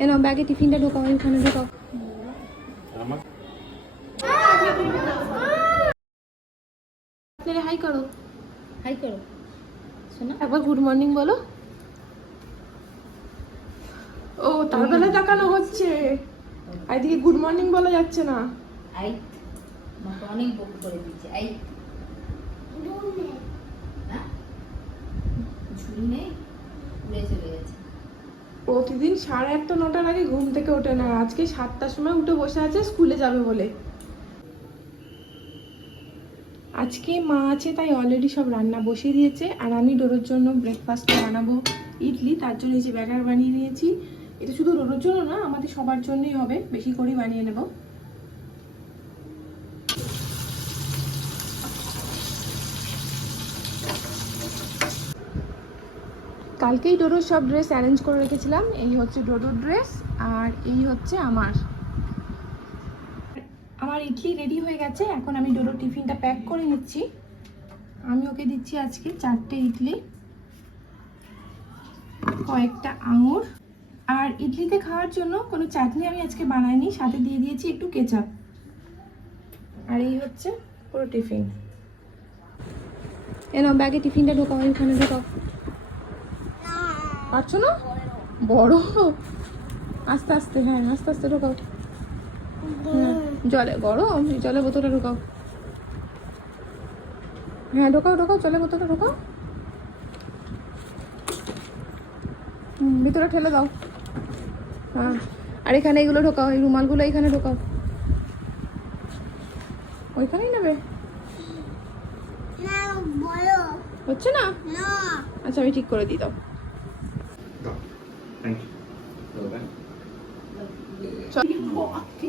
এ নাও ব্যাগে টিফিনটা ঢোকাও এখানে ঢোকাও। হাই করো। হাই করো। শোনা। একবার গুড মর্নিং বলো। ও তার বেলা তাকানো হচ্ছে। আর এদিকে গুড মর্নিং বলা যাচ্ছে না। আই আমাকে অনেক বক করে দিচ্ছে আই। না নেই। উড়ে চলে গেছে। প্রতিদিন সাড়ে আটটা, নটার আগে ঘুম থেকে ওঠে না। আজকে সাতটার সময় উঠে বসে আছে, স্কুলে যাবে বলে। আজকে মা আছে, তাই অলরেডি সব রান্না বসিয়ে দিয়েছে। আর আমি ডোরোর জন্য ব্রেকফাস্ট বানাবো। ইডলি, তার জন্য এই যে ব্যাগার বানিয়ে নিয়েছি। এটা শুধু ডোরোর জন্য না, আমাদের সবার জন্যই হবে। বেশি করেই বানিয়ে নেব। কালকেই ডোডোর সব ড্রেস অ্যারেঞ্জ করে রেখেছিলাম। এই হচ্ছে ডোডোর ড্রেস আর এই হচ্ছে আমার। আমার ইডলি রেডি হয়ে গেছে। এখন আমি ডোডোর টিফিনটা প্যাক করে নিচ্ছি। আমি ওকে দিচ্ছি আজকে চারটে ইডলি, কয়েকটা আঙুর। আর ইডলিতে খাওয়ার জন্য কোনো চাটনি আমি আজকে বানাইনি, সাথে দিয়ে দিয়েছি একটু কেচাপ। আর এই হচ্ছে পুরো টিফিন। এ ব্যাগে টিফিনটা ঢোকাও, এখানে ঢোকাও। পারছ না? বড়? আস্তে আস্তে হ্যাঁ আস্তে আস্তে ঢোকাও। হ্যাঁ, জলে গরম জলে বোতলটা ঢোকাও। হ্যাঁ ঢোকাও ঢোকাও জলে বোতলটা ঢোকাও। ভিতরে ঠেলে দাও। হ্যাঁ আর এখানে এগুলো ঢোকাও এই রুমালগুলো এখানে ঢোকাও। ওইখানেই নেবে? হচ্ছে না। আচ্ছা আমি ঠিক করে দিই দাও।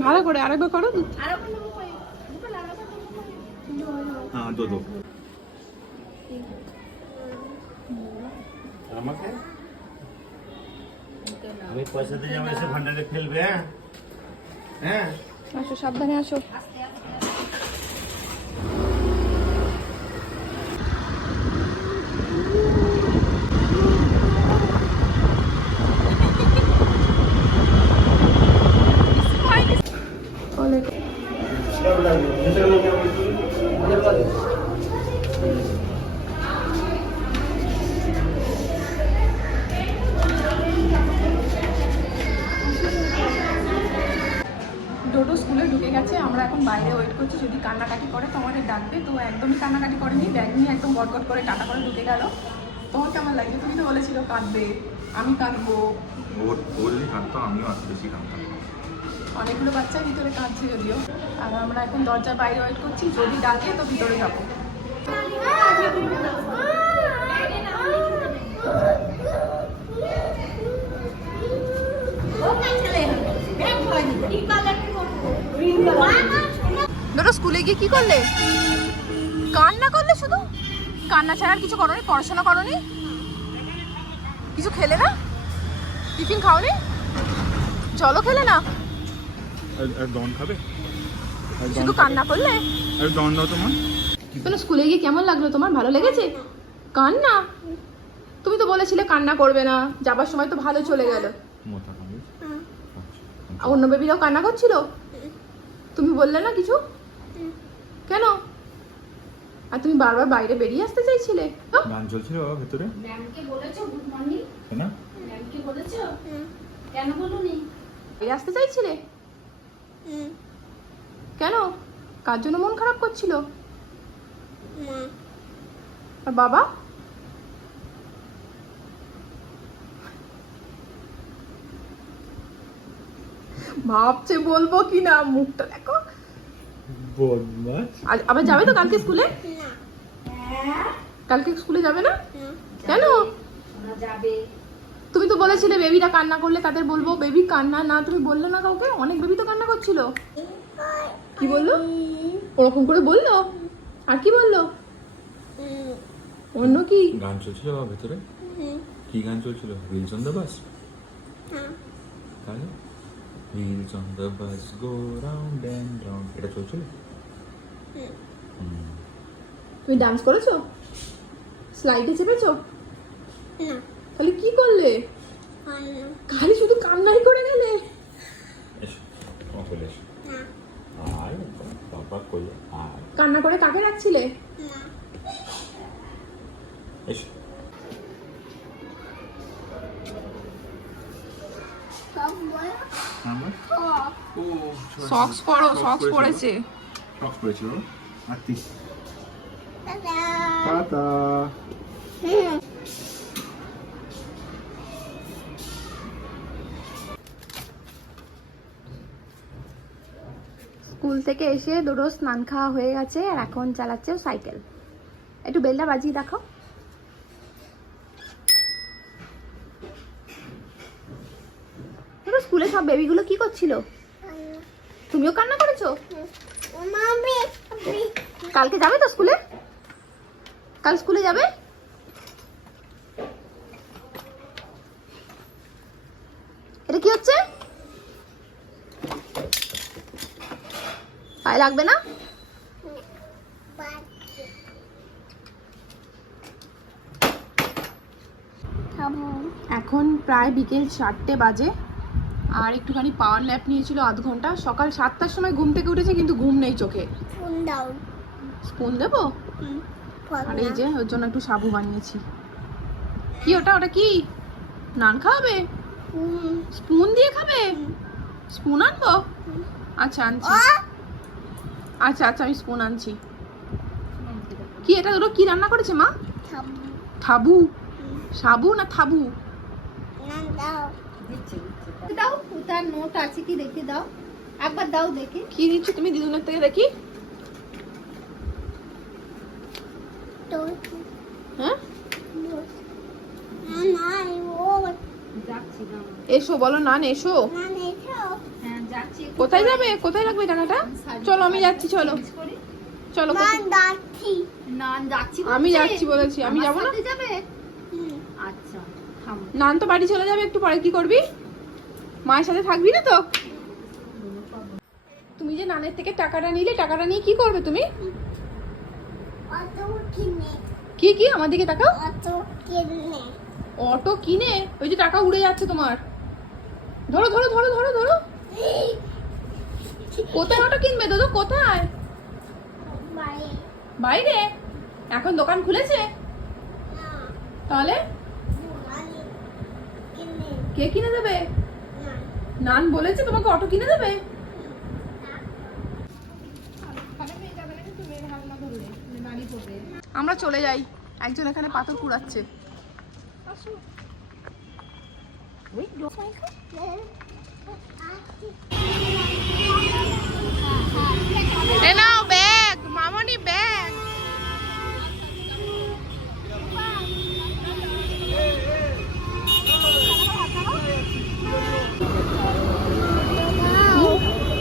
ভালো করে আরেকবার করো। হ্যাঁ দো দো আমাকে আমি পয়সা দিয়ে যাব এসে ভান্ডারে ফেলবে হ্যাঁ? হ্যাঁ? আসো সাবধানে আসো অনেক ডোডো স্কুলে ঢুকে গেছে আমরা এখন বাইরে ওয়েট করছি যদি কান্নাকাটি করে তো আমাদের ডাকবে তো একদমই কান্নাকাটি করেনি। ব্যাগ নিয়ে একদম বটকট করে টাটা করে ঢুকে গেল। তোমার কেমন লাগছে তুমি তো বলেছিল কাঁদবে। আমি কাঁদবো। ওর ওর যদি কাঁদতাম আমিও আর বেশি কাঁদতাম। অনেকগুলো বাচ্চা ভিতরে কাঁদছে যদিও। আর আমরা এখন দরজার বাইরে ওয়েট করছি যদি ডাকে তো ভিতরে যাব ধরো স্কুলে গিয়ে কি করলে? কান্না করলে শুধু? কান্না ছাড়া আর কিছু করনি পড়াশোনা করনি? কিছু খেলে না? টিফিন খাওনি? জলও খেলে না? দন খাবে? শুধু কান্না করলে? আর দন দাও তোমার? স্কুলে গিয়ে কেমন লাগল তোমার? ভালো লেগেছে? কান্না? তুমি তো বলেছিলে কান্না করবে না। যাবার সময় তো ভালো চলে গেল। আর অন্য বেবিরাও কান্না করছিল? তুমি বললে না কিছু? কেন? আর তুমি বারবার বাইরে বেরিয়ে আসতে চাইছিলে? গান চলছিল ভেতরে? ম্যামকে বলেছ গুড মর্নিং? না? ম্যামকে বলেছ? কেন বলুনি? বাইরে আসতে চাইছিলে? কেন? কার জন্য মন খারাপ করছিল? আর বাবা? ভাবছে বলব কি না মুখটা দেখো। বদমাস আবার যাবে তো কালকে স্কুলে? কালকে স্কুলে যাবে না? কেন? যাবে তুমি তো বলেছিলে বেবিরা কান্না করলে তাদের বলব বেবি কান্না না। তুমি বললে না কাউকে? অনেক বেবি তো কান্না করছিল। কি বলল? ওরকম করে বলল? আর কি বলল? অন্য কি? গান চলছিল ভেতরে? কি গান চলছিল? রিলস অন দ্য বাস তাহলে on the bus go round and round এটা চলছিল। তুমি ডান্স করেছ? স্লাইডে চেপেছো? তাহলে কি করলে? খালি শুধু কান্নাই করে গেলে? কান্না করে কাকে রাখছিলে? সক্স পরো সক্স পরেছে। সক্স পরেছিল আত্মি টাটা। স্কুল থেকে এসে দুটো স্নান খাওয়া হয়ে গেছে আর এখন চালাচ্ছে সাইকেল। একটু বেলটা বাজিয়ে দেখাও। তোর স্কুলে সব বেবিগুলো কি করছিল? তুমিও কান্না করেছ? কালকে যাবে তো স্কুলে? কাল স্কুলে যাবে? এটা কি হচ্ছে? পায়ে লাগবে না? এখন প্রায় বিকেল চারটে বাজে। আর একটুখানি পাওয়ার ন্যাপ নিয়েছিল আধ ঘণ্টা। সকাল সাতটার সময় ঘুম থেকে উঠেছে কিন্তু ঘুম নেই চোখে। স্পুন দেবো? আর এই যে ওর জন্য একটু সাবু বানিয়েছি। কি ওটা? ওটা কি? নান খাওয়াবে? স্পুন দিয়ে খাবে? স্পুন আনব? আচ্ছা আনছি। আচ্ছা আচ্ছা আমি স্পুন আনছি। কি এটা? দুটো কি রান্না করেছে মা? থাবু। সাবু না থাবু? দাও তার নোট আছে কি দেখে দাও। একবার দাও দেখে। কি দিচ্ছ তুমি দিদুনের থেকে দেখি? হ্যাঁ? না এসো বলো নান এসো। হ্যাঁ যাচ্ছি কোথায় যাবে? কোথায় রাখবে টাকাটা? চলো আমি যাচ্ছি চলো। চলো যাচ্ছি। আমি যাচ্ছি বলেছি আমি যাব না? যাবে? নান তো বাড়ি চলে যাবে একটু পরে কি করবি? মায়ের সাথে থাকবি না তো? তুমি যে নানের থেকে টাকাটা নিলে টাকাটা নিয়ে কি করবে তুমি? কি কি? আমার দিকে তাকাও। অটো কিনে। ওই যে টাকা উড়ে যাচ্ছে তোমার। ধরো ধরো ধরো ধরো ধরো। কোথায় অটো কিনবে দাদু? কোথায়? বাইরে। এখন দোকান খুলেছে? তাহলে? কে কিনে দেবে? নান বলেছে তোমাকে অটো কিনে দেবে? আমরা চলে যাই। একজন এখানে পাথর কুড়াচ্ছে। এ নাও ব্যাগ মামনি ব্যাগ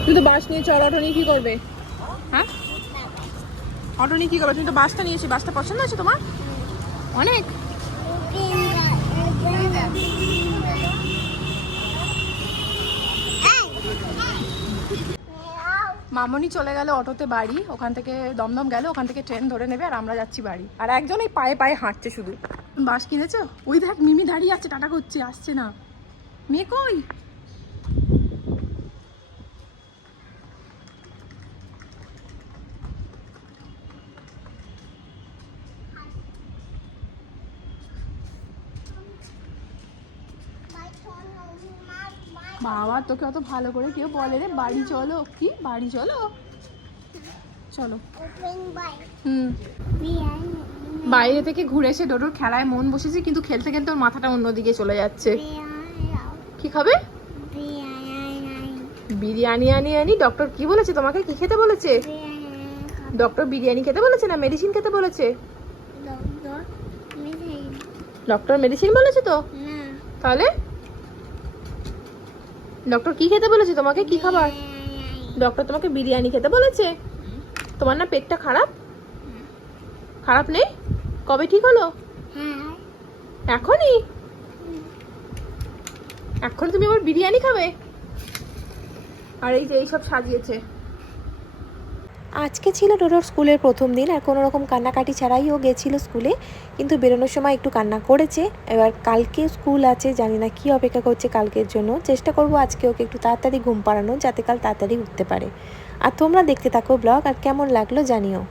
তুই তো বাস নিয়ে চল অটো নিয়ে কি করবে? হ্যাঁ? অটো নিয়ে কি করবে? তুমি তো বাসটা নিয়েছি বাসটা পছন্দ আছে তোমার? অনেক। মামনি চলে গেল অটোতে বাড়ি ওখান থেকে দমদম গেল ওখান থেকে ট্রেন ধরে নেবে আর আমরা যাচ্ছি বাড়ি। আর একজন এই পায়ে পায়ে হাঁটছে শুধু। বাস কিনেছো? ওই দেখ মিমি দাঁড়িয়ে আছে টাটা করছে আসছে না। মেয়ে কই? বাবা তোকে অত ভালো করে কেউ বলে রে বাড়ি চলো কি? বাড়ি চলো? চলো। হুম। বাইরে থেকে ঘুরে এসে ডোডোর খেলায় মন বসেছে কিন্তু খেলতে খেলতে ওর মাথাটা অন্যদিকে চলে যাচ্ছে। কি খাবে? বিরিয়ানি আনি আনি। ডক্টর কি বলেছে তোমাকে? কি খেতে বলেছে? ডক্টর বিরিয়ানি খেতে বলেছে না মেডিসিন খেতে বলেছে? ডক্টর মেডিসিন বলেছে তো? তাহলে? ডক্টর কি খেতে বলেছে তোমাকে? কি খাবার? ডক্টর তোমাকে বিরিয়ানি খেতে বলেছে? তোমার না পেটটা খারাপ? খারাপ নেই? কবে ঠিক হলো? এখনই? এখন তুমি আবার বিরিয়ানি খাবে? আর এই যে এইসব সাজিয়েছে। আজকে ছিল ডোডোর স্কুলের প্রথম দিন আর কোনো রকম কান্নাকাটি ছাড়াই ও গেছিল স্কুলে। কিন্তু বেরোনোর সময় একটু কান্না করেছে। এবার কালকে স্কুল আছে, জানি না কী অপেক্ষা করছে কালকের জন্য। চেষ্টা করব আজকে ওকে একটু তাড়াতাড়ি ঘুম পাড়ানো যাতে কাল তাড়াতাড়ি উঠতে পারে। আর তোমরা দেখতে থাকো ব্লগ, আর কেমন লাগল জানিও।